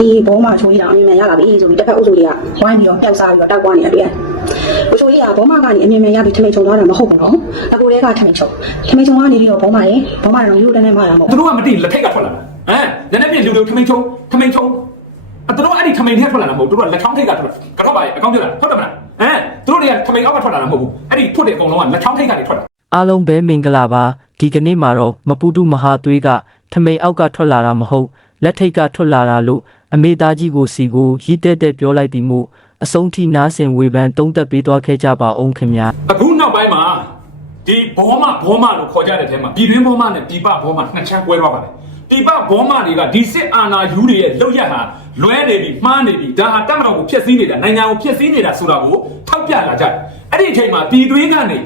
ဒီဘောမှာချိုးရအောင်အမြင်မှန်ရလာပြီဆိုပြီးတစ်ဖက်အုပ်စုတွေကဝိုင်းပြီးတော့ပျောက်စားပြီးတော့တောက်သွားနေတာတွေ့ရတယ်။ကိုချိုးကြီးကဘောမှာကနေအမြင်မှန်ရပြီးထမိန်ချုံသွားတာမဟုတ်ဘူးနော်။အကိုတွေကထမိန်ချုံထမိန်ချုံကနေပြီးတော့ဘောမှာရေဘောမှာတော့ယူတန်းနဲ့မှာတာမဟုတ်သူတို့ကမသိလက်ထိတ်ကထွက်လာတာဟမ်နည်းနည်းပြည့်လူလူထမိန်ချုံထမိန်ချုံအသူတို့အဲ့ဒီထမိန်ထဲထွက်လာတာမဟုတ်သူတို့ကလက်ချောင်းထိတ်ကထွက်လာကတော့ပါရဲ့အကောင့်ပြလာဟုတ်တယ်မလားဟမ်သူတို့တွေကထမိန်အောက်ကထွက်လာတာမဟုတ်ဘူးအဲ့ဒီထွက်တဲ့အကုန်လုံးကလက်ချောင်းထိတ်ကနေထွက်လာအားလုံးပဲမင်္ဂလာပါဒီကနေ့မှာတော့မပူတူမဟာသွေးကထမိန်အောက်ကထွက်လာတာမဟုတ်လက်ထိတ်ကထွက်လာတာလို့ အမေသားကြီးကိုစီကိုရီးတက်တက်ပြောလိုက်ပြီးမို့အဆုံးထိနားဆင်ဝေဖန်တုံးသက်ပေးသွားခဲ့ကြပါအောင်ခင်ဗျာအခုနောက်ပိုင်းမှာဒီဘောမဘောမလို့ခေါ်ကြတဲ့ထဲမှာပြည်တွင်းဘောမနဲ့ပြည်ပဘောမနှစ်ချမ်းကွဲသွားပါတယ်ပြည်ပဘောမတွေကဒီစစ်အာဏာယူတွေရဲ့လောက်ရဟာလွဲနေပြီမှားနေပြီဒါဟာတက်မတော်ကိုဖျက်ဆီးနေတာနိုင်ငံကိုဖျက်ဆီးနေတာဆိုတာကိုထောက်ပြလာကြတယ်အဲ့ဒီအချိန်မှာပြည်တွင်းကနေ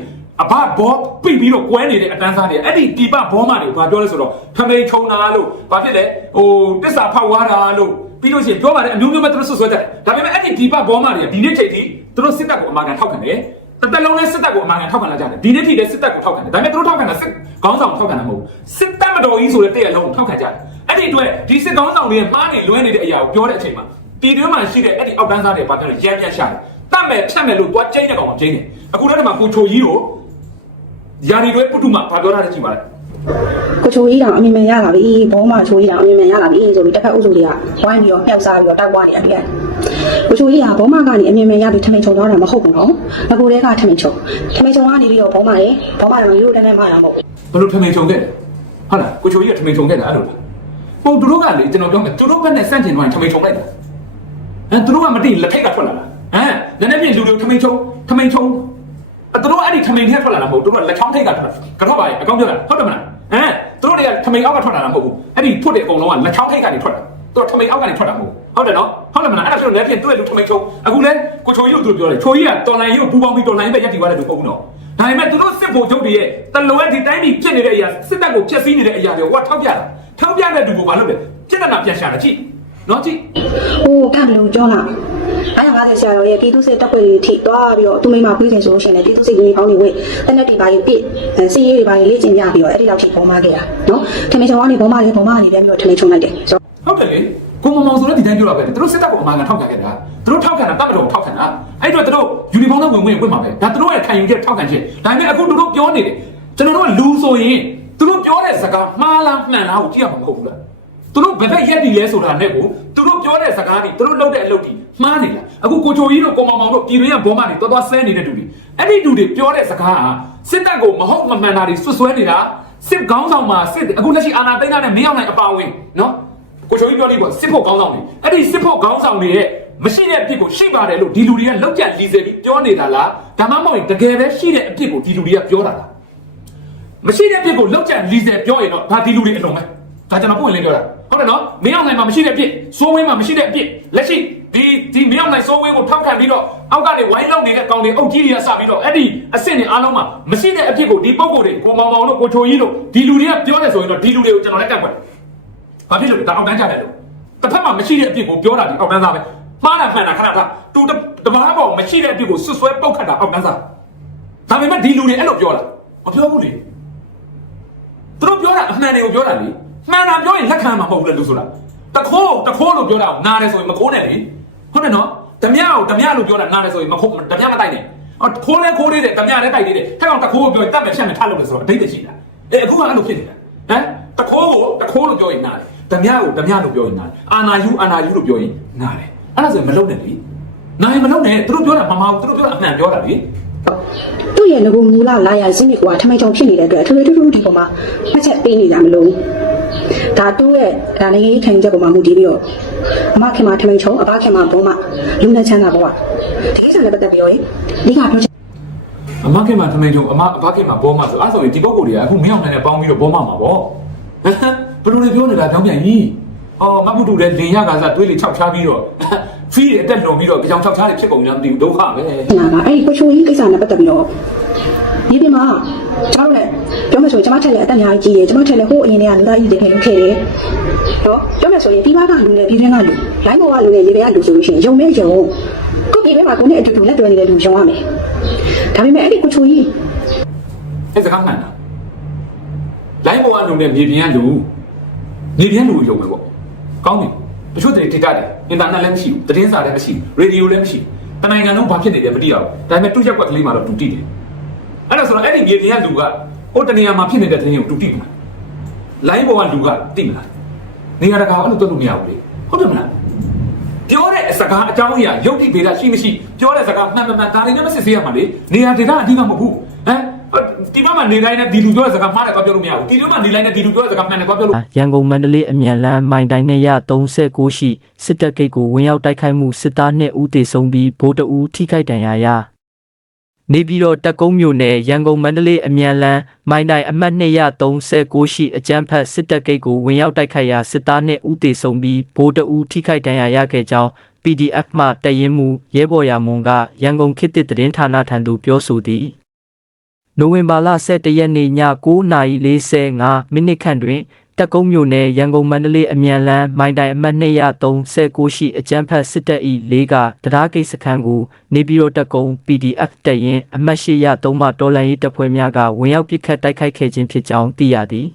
အဘဘောပြပြီးတော့ကွဲနေတဲ့အတန်းစားတွေအဲ့ဒီပြည်ပဘောမတွေကိုဘာပြောလဲဆိုတော့ဖမိန်ချုံတာလို့ဘာဖြစ်လဲဟိုတစ္ဆာဖောက်ဝါတာလို့ ပြီးလို့ရှိရင်ပြောပါတယ်အမျိုးမျိုးပဲသူတို့ဆွဆွဲကြတယ်ဒါပေမဲ့အဲ့ဒီပြည်ပဘောမတွေကဒီနေ့ချိန်ထိသူတို့စစ်တပ်ကိုအမာခံထောက်ခံတယ်တစ်သက်လုံးနဲ့စစ်တပ်ကိုအမှန်ကန်ထောက်ခံလာကြတယ်ဒီနေ့ထိလည်းစစ်တပ်ကိုထောက်ခံတယ်ဒါပေမဲ့သူတို့ထောက်ခံတာစစ်ခေါင်းဆောင်ကိုထောက်ခံတာမဟုတ်ဘူးစစ်တပ်မတော်ကြီးဆိုတဲ့တည့်ရလုံးကိုထောက်ခံကြတယ်အဲ့ဒီအတွက်ဒီစစ်ခေါင်းဆောင်တွေရဲ့မှားနေလွဲနေတဲ့အရာကိုပြောတဲ့အချိန်မှာပြည်တွင်းမှာရှိတဲ့အဲ့ဒီအောက်တန်းစားတွေဘာပြောလဲရမ်းပြတ်ရှာတယ်တတ်မဲ့ဖြတ်မဲ့လို့သွားကျိန်းတဲ့ကောင်ကကျိန်းတယ်အခုလည်းဒီမှာကိုချိုကြီးကိုယာရီတွေပုထုမှာဘာပြောတာလဲကြည့်ပါလား ကိုချိုးကြီးတောင်အမြင်မှန်ရလာပြီဘောမှာချိုးကြီးတောင်အမြင်မှန်ရလာပြီဆိုပြီးတစ်ဖက်အုပ်စုတွေကဝိုင်းပြီးတော့ပျောက်စားပြီးတော့တောက်သွားနေတာတွေ့ရတယ်။ကိုချိုးကြီးကဘောမှာကနေအမြင်မှန်ရပြီးထမိန်ချုံသွားတာမဟုတ်ဘူးနော်။အကိုတွေကထမိန်ချုံထမိန်ချုံကနေပြီးတော့ဘောမှာရေဘောမှာတော့ယူတန်းနဲ့မှာတာမဟုတ်ဘူးဘယ်လိုထမိန်ချုံခဲ့လဲဟုတ်လားကိုချိုကြီးကထမိန်ချုံခဲ့တာအဲ့လိုလားဟိုသူတို့ကလေကျွန်တော်ပြောမယ်သူတို့ဘက်နဲ့စန့်ကျင်သွားရင်ထမိန်ချုံလိုက်တာဟမ်သူတို့ကမသိလက်ထိတ်ကထွက်လာတာဟမ်နည်းနည်းပြည့်လူလူထမိန်ချုံထမိန်ချုံအ သူတို့အဲ့ဒီထမိန်ထဲထွက်လာတာမဟုတ်သူတို့ကလက်ချောင်းထိတ်ကထွက်လာကတော့ပါရဲ့အကောင့်ပြောတာဟုတ်တယ်မလားဟမ်သူတို့တွေကထမိန်အောက်ကထွက်လာတာမဟုတ်ဘူးအဲ့ဒီထွက်တဲ့အကုန်လုံးကလက်ချောင်းထိတ်ကနေထွက်လာသူတို့ထမိန်အောက်ကနေထွက်လာမဟုတ်ဟုတ်တယ်နော်ဟုတ်တယ်မလားအဲ့ဒါဆိုတော့လည်းပြင်သူ့ရဲ့လူထမိန်ချုံအခုလဲကိုချိုကြီးကိုသူတို့ပြောတယ်ချိုကြီးကတော်လိုင်းကြီးကိုပူပေါင်းပြီးတော်လိုင်းပဲရက်တီသွားတယ်လို့ပုံနော်ဒါပေမဲ့သူတို့စစ်ဗိုလ်ချုပ်တွေရဲ့တလွဲဒီတိုင်းပြည်ဖြစ်နေတဲ့အရာစစ်တပ်ကိုဖျက်ဆီးနေတဲ့အရာတွေကိုကထောက်ပြတာထောက်ပြတဲ့သူကဘာလုပ်လဲပြဿနာပြန်ရှာတာကြည့် နော်ကြည့်။ဟိုကံလို့ပြောလာ။950ဆရာတော်ရဲ့ပြည်သူစစ်တပ်ဖွဲ့တွေထိသွားပြီးတော့သူမိမပြေးနေဆိုလို့ရှိရင်လည်းပြည်သူစစ်ယူနီဖောင်းတွေဝတ်တနက်တီပါကြီးပြည့်စီးရေးတွေပါကြီးလေ့ကျင့်ပြပြီးတော့အဲ့ဒီလောက်ထိဘောမှာခဲ့တာနော်။ထမိန်ချုံကနေဘောမှာလေဘောမှာနေပြန်ပြီးတော့ထမိန်ချုံလိုက်တယ်။ဆိုဟုတ်တယ်လေကိုမမောင်ဆိုတဲ့ဒီတိုင်းပြောတာပဲသူတို့စစ်တပ်ကိုအမှန်ကန်ထောက်ခံခဲ့တာသူတို့ထောက်ခံတာတပ်မတော်ကိုထောက်ခံတာအဲ့တော့သူတို့ယူနီဖောင်းနဲ့ဝင်ဝင်ဝင်မှာပဲဒါသူတို့ရဲ့ခံယူချက်ထောက်ခံချက်ဒါပေမဲ့အခုသူတို့ပြောနေတယ်ကျွန်တော်တို့ကလူဆိုရင်သူတို့ပြောတဲ့စကားမှားလားမှန်လားကိုကြည့်ရမှာမဟုတ်ဘူးလား သူတို့ဘယ်ဘက်ရက်တည်လဲဆိုတာနဲ့ကိုသူတို့ပြောတဲ့စကားတွေသူတို့လုပ်တဲ့အလုပ်တွေမှားနေလားအခုကိုချိုကြီးတို့ကိုမောင်မောင်တို့ပြည်တွင်းကဘောမတွေတော်တော်ဆဲနေတဲ့တူတွေအဲ့ဒီတူတွေပြောတဲ့စကားဟာစစ်တပ်ကိုမဟုတ်မမှန်တာတွေဆွဆွဲနေတာစစ်ကောင်းဆောင်မှာစစ်အခုလက်ရှိအာဏာသိမ်းတာနဲ့မင်းအောင်နိုင်အပါဝင်နော်ကိုချိုကြီးပြောလိမ့်ပေါ့စစ်ဖို့ကောင်းဆောင်တွေအဲ့ဒီစစ်ဖို့ကောင်းဆောင်တွေရဲ့မရှိတဲ့အပြစ်ကိုရှိပါတယ်လို့ဒီလူတွေကလောက်ကျန်လီစေပြီးပြောနေတာလားဒါမှမဟုတ်ရင်တကယ်ပဲရှိတဲ့အပြစ်ကိုဒီလူတွေကပြောတာလားမရှိတဲ့ပြစ်ကိုလောက်ကျန်လီဆယ်ပြောရင်တော့ဒါဒီလူတွေအလုံးပဲဒါကျွန်တော်ပွင့်လင်းပြောတာ ဟုတ်တယ်နော်မင်းအောင်နိုင်မှာမရှိတဲ့ပြစ်စိုးဝင်းမှာမရှိတဲ့အပြစ်လက်ရှိဒီဒီမင်းအောင်နိုင်စိုးဝင်းကိုထောက်ခံပြီးတော့အောက်ကနေဝိုင်းလောက်နေတဲ့ကောင်တွေအုပ်ကြီးတွေကစပြီးတော့အဲ့ဒီအစ်စ်တွေအားလုံးမှာမရှိတဲ့အပြစ်ကိုဒီပုံကိုယ်တွေကိုမောင်မောင်တို့ကိုချိုကြီးတို့ဒီလူတွေကပြောတယ်ဆိုရင်တော့ဒီလူတွေကိုကျွန်တော်လည်းကန့်ကွက်ဘာဖြစ်လို့လဲဒါအောက်တန်းကြတယ်လို့တစ်ဖက်မှာမရှိတဲ့အပြစ်ကိုပြောတာဒီအောက်တန်းသားပဲမှားတာမှန်တာခဏတာတူတဘာပေါ်မရှိတဲ့အပြစ်ကိုဆွဆွဲပုတ်ခတ်တာအောက်တန်းသားဒါပေမဲ့ဒီလူတွေအဲ့လိုပြောတာမပြောဘူးလေသူတို့ပြောတာအမှန်တွေကိုပြောတာလေ မှန်တာပြောရင်လက်ခံမှာမဟုတ်ဘူးလေလို့ဆိုတာတခိုးတခိုးလို့ပြောတာကိုနားတယ်ဆိုရင်မခိုးနဲ့လေဟုတ်တယ်နော်ဓမြကိုဓမြလို့ပြောတာနားတယ်ဆိုရင်မခိုးဓမြမတိုက်နဲ့အော်ခိုးလဲခိုးလေးတယ်ဓမြလည်းတိုက်သေးတယ်ထက်ကောင်တခိုးကိုပြောရင်တတ်မယ်ဖြတ်မယ်ထားလို့လေဆိုတော့အတိတ်တရှိတာအဲအခုကအဲ့လိုဖြစ်နေတာဟမ်တခိုးကိုတခိုးလို့ပြောရင်နားတယ်ဓမြကိုဓမြလို့ပြောရင်နားတယ်အာနာယူအာနာယူလို့ပြောရင်နားတယ်အဲ့ဒါဆိုရင်မလုံးနဲ့လေနားရင်မလုံးနဲ့သူတို့ပြောတာမမဟုတ်သူတို့ပြောတာအမှန်ပြောတာလေသူ့ရဲ့ငကူမူလလာရစင်းမြစ်ကထမိန်ချုံဖြစ်နေတဲ့အတွက်အထွေထွေထူးထူးဒီပေါ်မှာဖက်ချက်ပေးနေကြမလို့ ဒါသူ့ရဲ့ဒါနိုင်ငံရေးခံယူချက်ပေါ်မှာမူတည်ပြီးတော့အမခင်မှာထမိန်ချုံအဘခင်မှာဘုံမှာလူနဲ့ချမ်းသာဘဝဒီကိစ္စနဲ့ပတ်သက်ပြီးတော့ဒီကပြောချင်အမခင်မှာထမိန်ကြုံအမအဘခင်မှာဘောမဆိုအဲ့ဆိုရင်ဒီပုဂ္ဂိုလ်တွေကအခုမင်းအောင်နိုင်နဲ့ပေါင်းပြီးတော့ဘောမမှာပေါ့ဟမ်ဘယ်လိုလဲပြောနေတာကြောင်းပြန်ကြီးအော်မဘုဒ္ဓလည်းလင်ရကစားတွေးလေခြောက်ချားပြီးတော့ဖီးရအတက်လွန်ပြီးတော့ကြောင်ခြောက်ချားတွေဖြစ်ကုန်ကြမသိဘူးဒုက္ခပဲနာကအဲ့ဒီကိုချိုကြီးကိစ္စနဲ့ပတ်သက်ပြီးတော့ ဒီပြင်မှာကျွန်တော်လည်းပြောမှဆိုရင်ကျွန်မထက်လည်းအသက်အများကြီးကြီးတယ်ကျွန်မထက်လည်းဟိုးအရင်ကလူသားကြီးတွေခင်လို့ခဲ့တယ်နော်ပြောမှဆိုရင်ဒီဘက်ကလူနဲ့ဒီတွင်းကလူလိုင်းပေါ်ကလူနဲ့ရေထဲကလူဆိုလို့ရှိရင်ယုံမဲယုံကိုဒီဘက်မှာကိုနဲ့အတူတူလက်တွဲနေတဲ့လူယုံရမယ်ဒါပေမဲ့အဲ့ဒီကိုချိုကြီးအဲ့စကားမှန်တာလိုင်းပေါ်ကလုံတဲ့မြေပြင်ကလူမြေပြင်လူယုံပဲပေါ့ကောင်းပြီတချို့တွေဒေတာတွေအင်တာနက်လည်းမရှိဘူးသတင်းစာလည်းမရှိဘူးရေဒီယိုလည်းမရှိဘူးတနိုင်ငံလုံးဘာဖြစ်နေလဲမသိတော့ဘူးဒါပေမဲ့တူရက်ကွက်ကလေးမှာတော့တူတိတယ် အဲ့ဒါဆိုတော့အဲ့ဒီမြေပြင်ကလူကဟိုတနေရာမှာဖြစ်နေတဲ့သတင်းကိုတူတိမလားလိုင်းပေါ်ကလူကသိမလားနေရာတကာအဲ့လိုတွက်လို့မရဘူးလေဟုတ်တယ်မလားပြောတဲ့စကားအကြောင်းအရာယုတ်တိဗေဒရှိမရှိပြောတဲ့စကားမှန်မှန်မှန်ဒါလည်းမစစ်ဆေးရမှာလေနေရာဒေတာအဓိကမဟုတ်ဘူးဟမ်ဒီမှာနေတိုင်းနဲ့ဒီလူပြောတဲ့စကားမှားတယ်ပြောလို့မရဘူးဒီလိုမှနေတိုင်းနဲ့ဒီလူပြောတဲ့စကားမှန်တယ်ပြောလို့ရန်ကုန်မန္တလေးအမြန်လမ်းမိုင်တိုင်း239ရှိစစ်တပ်ဂိတ်ကိုဝင်ရောက်တိုက်ခိုက်မှုစစ်သား2ဦးသေဆုံးပြီးဗိုလ်တအူးထိခိုက်ဒဏ်ရာရ နေပြီးတော့တက်ကုန်းမြို့နယ်ရန်ကုန်မန္တလေးအမြန်လမ်းမိုင်တိုင်းအမှတ်239ရှိအကြမ်းဖက်စစ်တပ်ဂိတ်ကိုဝင်ရောက်တိုက်ခိုက်ရာစစ်သား2ဦးသေဆုံးပြီးဗိုလ်တအူးထိခိုက်ဒဏ်ရာရခဲ့ကြောင်း PDF မှတရင်မှုရဲဘော်ရမွန်ကရန်ကုန်ခေတ်သစ်သတင်းဌာနထံသို့ပြောဆိုသည်နိုဝင်ဘာလ17ရက်နေ့ည9:45မိနစ်ခန့်တွင် တက်ကုန်းမြို့နယ်ရန်ကုန်မန္တလေးအမြန်လမ်းမိုင်တိုင်အမှတ်239ရှိအကြမ်းဖက်စစ်တပ်၏လေးကတရားကိစ္စခန်းကိုနေပြည်တော်တက်ကုန်း PDF တက်ရင်အမှတ်803မှတော်လန်ရေးတပ်ဖွဲ့များကဝင်ရောက်ပစ်ခတ်တိုက်ခိုက်ခဲ့ခြင်းဖြစ်ကြောင်းသိရသည်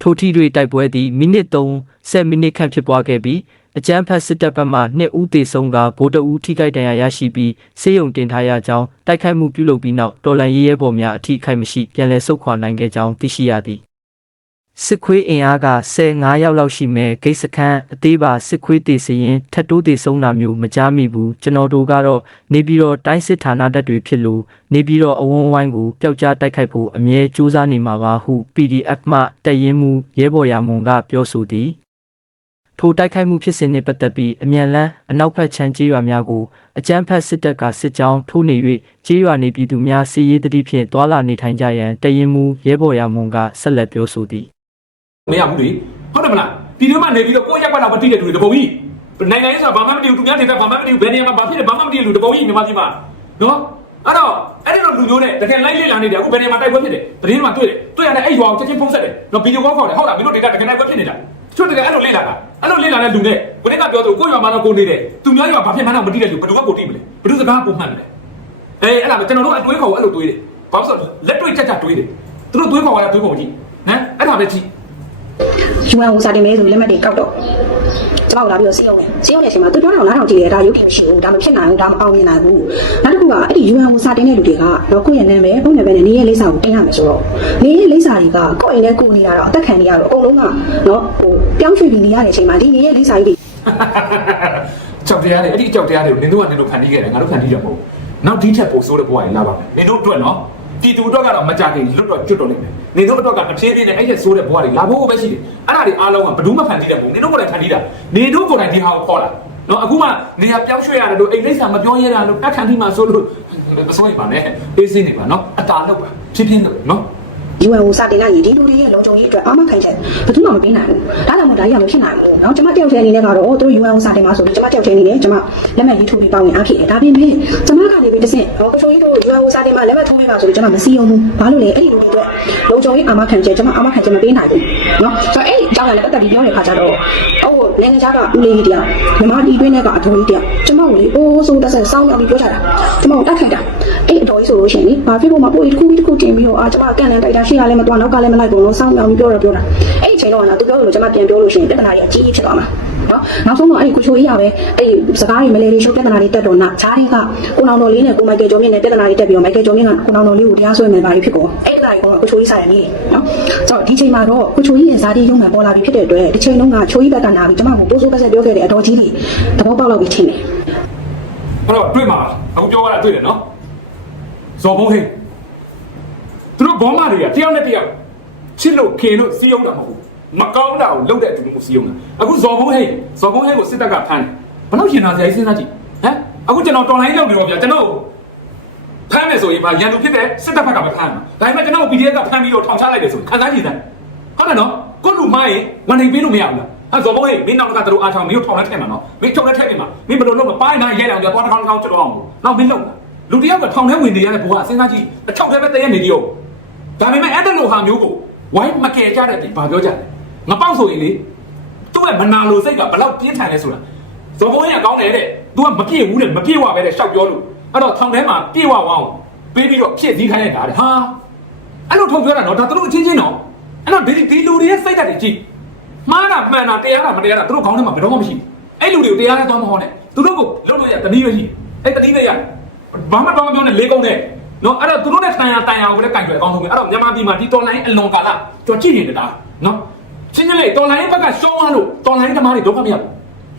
ထိုထီတွေတိုက်ပွဲသည်မိနစ်30မိနစ်ခန့်ဖြစ်ပွားခဲ့ပြီးအကြမ်းဖက်စစ်တပ်ဘက်မှ2ဦးသေဆုံးကဗိုလ်တအူးထိခိုက်ဒဏ်ရာရရှိပြီးဆေးရုံတင်ထားရကြောင်းတိုက်ခိုက်မှုပြုလုပ်ပြီးနောက်တော်လန်ရေးရဲဘော်များအထိခိုက်မရှိပြန်လည်ဆုတ်ခွာနိုင်ခဲ့ကြောင်းသိရှိရသည် စစ်ခွေးအင်အားက15ယောက်လောက်ရှိမဲ့ဂိတ်စခန်းအသေးပါစစ်ခွေးတေစရင်ထပ်တိုးတေဆုံးတာမျိုးမကြားမိဘူးကျွန်တော်တို့ကတော့နေပြည်တော်တိုင်းစစ်ဌာနတပ်တွေဖြစ်လို့နေပြည်တော်အဝန်းဝိုင်းကိုပျောက်ကြားတိုက်ခိုက်ဖို့အမြဲစူးစမ်းနေမှာပါဟု PDF မှတရင်မှုရဲဘော်ရမွန်ကပြောဆိုသည်ထိုတိုက်ခိုက်မှုဖြစ်စဉ်နှင့်ပတ်သက်ပြီးအမြန်လန်းအနောက်ဘက်ခြမ်းကျေးရွာများကိုအကြမ်းဖက်စစ်တပ်ကစစ်ကြောင်းထိုးနေ၍ကျေးရွာနေပြည်သူများစီရေးတတိဖြင့်တွာလာနေထိုင်ကြရန်တရင်မူရဲဘော်ရမွန်ကဆက်လက်ပြောဆိုသည် မရဘူးလေဟုတ်တယ်မလားဒီလိုမှနေပြီးတော့ကိုယ့်ရက်ကွက်တော့မသိတဲ့လူတွေတပုံကြီးနိုင်ငံရေးဆိုတာဘာမှမသိဘူးသူများဒေသဘာမှမသိဘူးဘယ်နေရာမှာဘာဖြစ်လဲဘာမှမသိတဲ့လူတပုံကြီးမြန်မာပြည်မှာနော်အဲ့တော့အဲ့ဒီလိုလူမျိုးနဲ့တကယ်လိုက်လေ့လာနေတယ်အခုဘယ်နေရာမှာတိုက်ပွဲဖြစ်တယ်တရင်မှာတွေ့တယ်တွေ့ရတယ်အဲ့ရွာကိုချက်ချင်းဖုံးဆက်တယ်နော်ဗီဒီယိုကောခေါ်တယ်ဟုတ်လားမင်းတို့ဒေတာတကယ်တိုက်ပွဲဖြစ်နေတာချို့တကယ်အဲ့လိုလေ့လာတာအဲ့လိုလေ့လာတဲ့လူနဲ့ကိုနေ့ကပြောသူကိုရွာမှာတော့ကိုနေတယ်သူများရွာဘာဖြစ်မှန်းတော့မသိတဲ့လူဘယ်သူကကိုတိမလဲဘယ်သူစကားပုံမှန်လဲအေးအဲ့ဒါကျွန်တော်တို့အတွေးခေါ်အဲ့လိုတွေးတယ်ဘာလို့ဆိုလက်တွေ့ချက်ချက်တွေးတယ်သူတို့တွေးခေါ်ရတာတွေးခေါ်ကြည့်ဟမ်အဲ့ဒါပဲကြည့် ယူအန်ကိုစာတင်မဲဆိုလက်မှတ်တွေကောက်တော့ကျမတို့လာပြီးတော့စီးအောင်တယ်စီးအောင်တဲ့အချိန်မှာသူပြောတာကိုနားထောင်ကြည့်တယ်ဒါရုပ်ခင်မရှိဘူးဒါမဖြစ်နိုင်ဘူးဒါမအောင်မြင်နိုင်ဘူးနောက်တစ်ခုကအဲ့ဒီယူအန်ကိုစာတင်တဲ့လူတွေကတော့ကိုယ့်ရဲ့နာမည်ပုံနာမည်နဲ့နေရဲ့လိပ်စာကိုတင်ရမယ်ဆိုတော့နေရဲ့လိပ်စာတွေကကိုယ့်အိမ်နဲ့ကိုယ်နေတာတော့အသက်ခံနေရတော့အကုန်လုံးကနော်ဟိုပြောင်းရွှေ့ပြီးနေရတဲ့အချိန်မှာဒီနေရဲ့လိပ်စာကြီးတွေကြောက်တရားတွေအဲ့ဒီကြောက်တရားတွေကိုနင်တို့ကနင်တို့ဖန်တီးခဲ့တယ်ငါတို့ဖန်တီးရမဟုတ်ဘူးနောက်ဒီထက်ပိုဆိုးတဲ့ဘဝကြီးလာပါမယ်နင်တို့အတွက်နော်ပြည်သူအတွက်ကတော့မကြခင်လွတ်တော့ကျွတ်တော့လိမ့်မယ် နင်တို့အတွက်ကတစ်ဖြည်းဖြည်းနဲ့အဲ့ဒီဆိုးတဲ့ဘဝတွေလာဖို့ပဲရှိတယ်အဲ့ဒါတွေအားလုံးကဘယ်သူမှဖန်တီးတယ်မဟုတ်နင်တို့ကိုယ်တိုင်ဖန်တီးတာနင်တို့ကိုယ်တိုင်ဒီဟာကိုခေါ်လာနော်အခုမှနေရာပြောင်းရွှေ့ရတယ်လို့အိမ်လိပ်စာမပြောရတာလို့တက်ခံပြီးမှဆိုလို့မစိုးရင်ပါနဲ့အေးစင်းနေပါနော်အတာလောက်ပါဖြည်းဖြည်းလို့နော် ယူအန်ကိုစာတင်လိုက်ရင်ဒီလူတွေရဲ့လုံခြုံရေးအတွက်အာမခံချက်ဘယ်သူမှမပေးနိုင်ဘူး။ဒါကြောင့်မို့ဒါကြီးကမဖြစ်နိုင်ဘူး။နော်ကျွန်မတယောက်တည်းအနေနဲ့ကတော့သူတို့ယူအန်ကိုစာတင်ပါဆိုပြီးကျွန်မတယောက်တည်းအနေနဲ့ကျွန်မလက်မှတ်ရေးထိုးပြီးပါဝင်အားဖြစ်တယ်။ဒါပြင်မဲ့ကျွန်မကနေပြီးတစ်ဆင့်ဟောကချိုကြီးတို့ယူအန်ကိုစာတင်ပါလက်မှတ်ထိုးပေးပါဆိုပြီးကျွန်မမစီအောင်ဘူး။ဘာလို့လဲအဲ့ဒီလူတွေအတွက်လုံခြုံရေးအာမခံချက်ကျွန်မအာမခံချက်မပေးနိုင်ဘူး။နော်ဆိုတော့အဲ့ဒီအကြောင်းလည်းပတ်သက်ပြီးပြောတဲ့ခါကျတော့ဟိုနိုင်ငံခြားကဦးလေးကြီးတရားမြန်မာပြည်တွင်းနဲ့ကအတော်ကြီးတရားကျွန် မကိုလေအိုးဆိုးတက်ဆက်စောင်းရောက်ပြီးပြောကြတာကျွန်မကိုတတ်ခိုက်တာအဲ့အတော်ကြီးဆိုလို့ရှိရင်လေဘာဖြစ်လို့မပို့တစ်ခုတစ်ခုတင်ပြီးတော့အာကျွန်မကန်လန်တိုက်တာရှေ့ကလည်းမတော်နောက်ကလည်းမလိုက်ဘူးလို့စောင်းရောက်ပြီးပြောတော့ပြောတာအဲ့ဒီချိန်တော့ကသူပြောလို့ကျွန်မပြန်ပြောလို့ရှိရင်ပြဿနာကြီးအကြီးကြီးဖြစ်သွားမှာနော်နောက်ဆုံးတော့အဲ့ဒီကိုချိုကြီးရပဲအဲ့ဒီစကားတွေမလဲလေးရှုပ်ပြဿနာတွေတက်တော့နာဈားတွေကကိုနောင်တော်လေးနဲ့ကိုမိုက်ကယ်ကျော်မြင့်နဲ့ပြဿနာတွေတက်ပြီးတော့မိုက်ကယ်ကျော်မြင့်ကကိုနောင်တော်လေးကိုတရားစွဲမယ်ပါလိဖြစ်ကုန်အဲ့ဒီကကြီးကကိုချိုကြီးဆိုင်ရနေနော်ဆိုတော့ဒီချိန်မှာတော့ကိုချိုကြီးရဲ့ဇာတိရုံမှပေါ်လာပြီဖြစ်တဲ့အတွက်ဒီချိန်လုံးကချိုကြီးဘက်ကနာပြီးကျွန်မကိုပိုးဆိုးပတ်ဆက်ပြောခဲ့တဲ့အတော်ကြီးတွေသဘောပေါက်တော့ပြီးထင်တယ်အဲ့ တော့တွေ့မှာအခုပြောရတာတွေ့တယ်နော်ဇော်ဘုံဟိသူတို့ဘောမတွေကတယောက်နဲ့တယောက်ချစ်လို့ခင်လို့စီးအောင်တာမဟုတ်ဘူးမကောင်းတာကိုလုပ်တဲ့အတူတူစီးအောင်တာအခုဇော်ဘုံဟိဇော်ဘုံဟိကိုစစ်တပ်ကဖမ်းတယ်ဘယ်တော့ရှင်နာစရာကြီးစဉ်းစားကြည့်ဟမ်အခုကျွန်တော်တော်လိုင်းလုပ်နေတော့ဗျာကျွန်တော်ဖမ်းမယ်ဆိုရင်ဗာရန်သူဖြစ်တဲ့စစ်တပ်ဘက်ကမဖမ်းဘူးဒါပေမဲ့ကျွန်တော် PDF ကဖမ်းပြီးတော့ထောင်ချလိုက်တယ်ဆိုခံစားကြည့်တယ်ဟုတ်တယ်နော်ကိုလူမရင်ဝန်နေပေးလို့မရဘူးလား အဲဇော်ဘုံဟိမင်းနောက်တကသူတို့အားထောင်မင်းတို့ထောင်လက်ထက်မှာနော်မင်းထောင်လက်ထက်မှာမင်းဘယ်လိုလုပ်မပိုင်းနိုင်ရဲတယ်တော့တစ်ခါတစ်ခါကျွန်တော်အောင်နောက်မင်းလုပ်လူတယောက်ကထောင်ထဲဝင်နေရတဲ့ဘဝစဉ်းစားကြည့်အချောက်ထဲပဲတည့်ရနေကြရောဒါပေမဲ့အဲ့တဲ့လိုဟာမျိုးကိုဝိုင်းမကယ်ကြတဲ့ဒီဘာပြောကြလဲငပေါက်ဆိုရင်လေသူ့ရဲ့မနာလိုစိတ်ကဘလောက်ပြင်းထန်လဲဆိုတာဇော်ဘုံဟိကကောင်းတယ်တဲ့ तू ကမပြည့်ဘူးတဲ့မပြည့်ဝပဲတဲ့ရှောက်ပြောလို့အဲ့တော့ထောင်ထဲမှာပြည့်ဝဝအောင်ပေးပြီးတော့ဖြစ်စည်းခိုင်းလိုက်တာတဲ့ဟာအဲ့လိုထုတ်ပြောတာနော်ဒါသူတို့အချင်းချင်းနော်အဲ့တော့ဒီဒီလူတွေရဲ့စိတ်ဓာတ်တွေကြည့် မှားတာမှန်တာတရားတာမတရားတာသူတို့ခေါင်းထဲမှာဘယ်တော့မှမရှိဘူးအဲ့လူတွေကိုတရားနဲ့သွားမဟောနဲ့သူတို့ကိုလုပ်လို့ရတနည်းပဲရှိအဲ့တနည်းပဲရဘာမှတော့မပြောနဲ့လေးကုန်းနဲ့နော်အဲ့တော့သူတို့နဲ့တိုင်ရတိုင်ရကိုလည်းကင်ကြွယ်အကောင်းဆုံးပဲအဲ့တော့မြန်မာပြည်မှာဒီတော်လိုင်းအလွန်ကာလကြော်ကြည့်နေတာနော်ချင်းချင်းလေးတော်လိုင်းဘက်ကရှုံးသွားလို့တော်လိုင်းသမားတွေဒုက္ခမရဘူး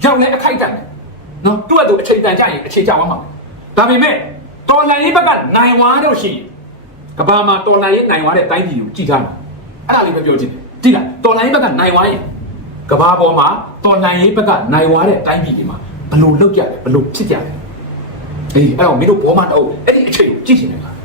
ရောက်လဲအခိုက်တန့်တယ်နော်သူ့အတူအချိန်တန်ကြရင်အခြေချသွားမှာဒါပေမဲ့တော်လိုင်းဘက်ကနိုင်ဝါတော့ရှိရင်ကဘာမှာတော်လိုင်းနိုင်ဝါတဲ့တိုင်းပြည်ကိုကြည်ထားတယ်အဲ့ဒါလေးပဲပြောချင်တယ် ကြည်လားတော်လိုင်းဘက်ကနိုင်ဝါရင်ကဘာပေါ်မှာတော်လှန်ရေးဘက်ကနိုင်ဝါတဲ့တိုင်းပြည်တွေမှာဘလို့လောက်ကြတယ်ဘလို့ဖြစ်ကြတယ်အေးအဲ့တော့မင်းတို့ဘောမတော့အဲ့ဒီအချိန်ကိုကြည့်ချင်တယ်လား